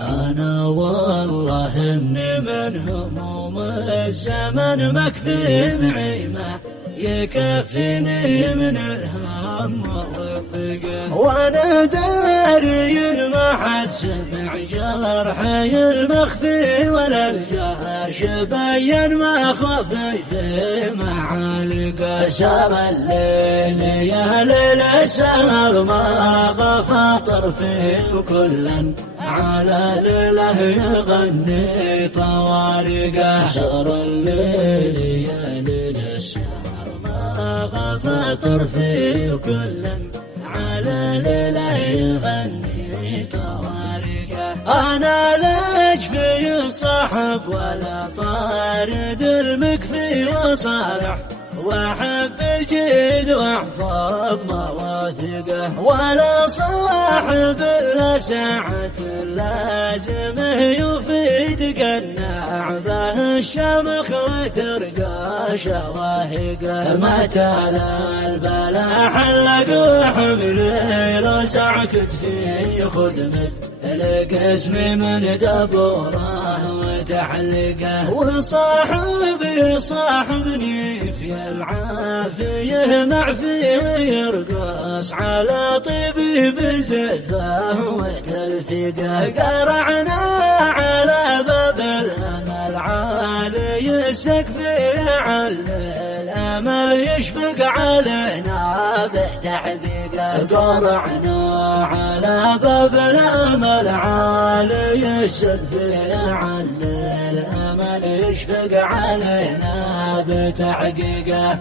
أنا والله إني من هموم الزمن مكفي معي ما يكفيني من الهم والضيقة، وأنا داري ما حد سمع جرحي المخفي ولا الجرح بين ما خفي في معالقه. سار الليل يا ليل السهر ما خاطر فيه كلا على ليله يغني طوارقه. سار الليل يا ليل السهر ما خاطر فيه كلا على ليله يغني طوارقه. أنا لك في صاحب ولا طارد المكفي وصالح، وأحب الجيد واحفظ مواثقه، ولا صاحب إلا ساعة لازم يفيد قناع به الشمخ وترقى شواهقه. متى البلا حلق وحملي رزع كتفي خدمت القسم من دبوره وتحلقه. وصاحبي صاحبني في العافية معفي يرقص على طيبي بزفه وتلفقه. قرعنا على باب الأمل عالي السقف على الأمل يشفق علينا بتحقيقه. قرعنا على باب الأمل عالي السقف على الأمل يشفق علينا بتحقيقه.